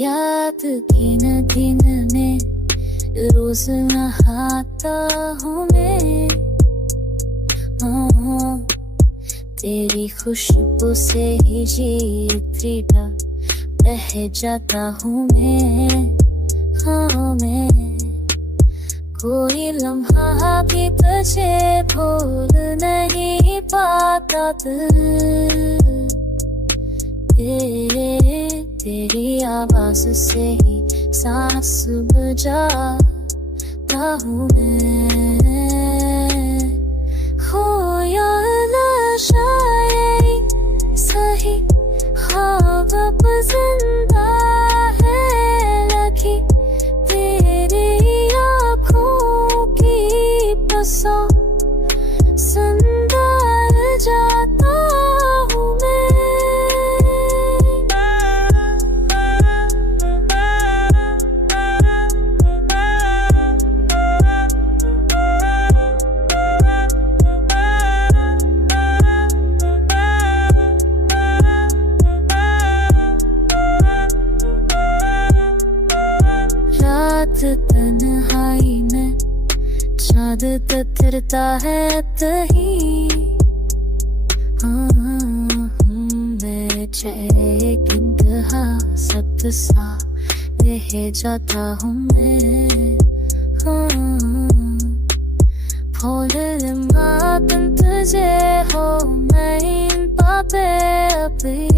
याद दिन दिन में रोज नहाता हूँ मैं, तेरी खुशबू से ही जीता रह जाता हूँ मैं। मैं कोई लम्हा भी तुझे भूल नहीं पाता तेरी आवाज से ही सांस बजाता हूँ मैं। हो या शायरी सही ख्वाब जिंदा है लगी तेरी आँखों की बसों संदार जाता हूँ मैं। तन्हाई में चाँद तथरता है तही, मैं एक इंतहा सख्त सा रह जाता हूँ मैं। फूल मातम तुझे हो मैं इन पापे अपनी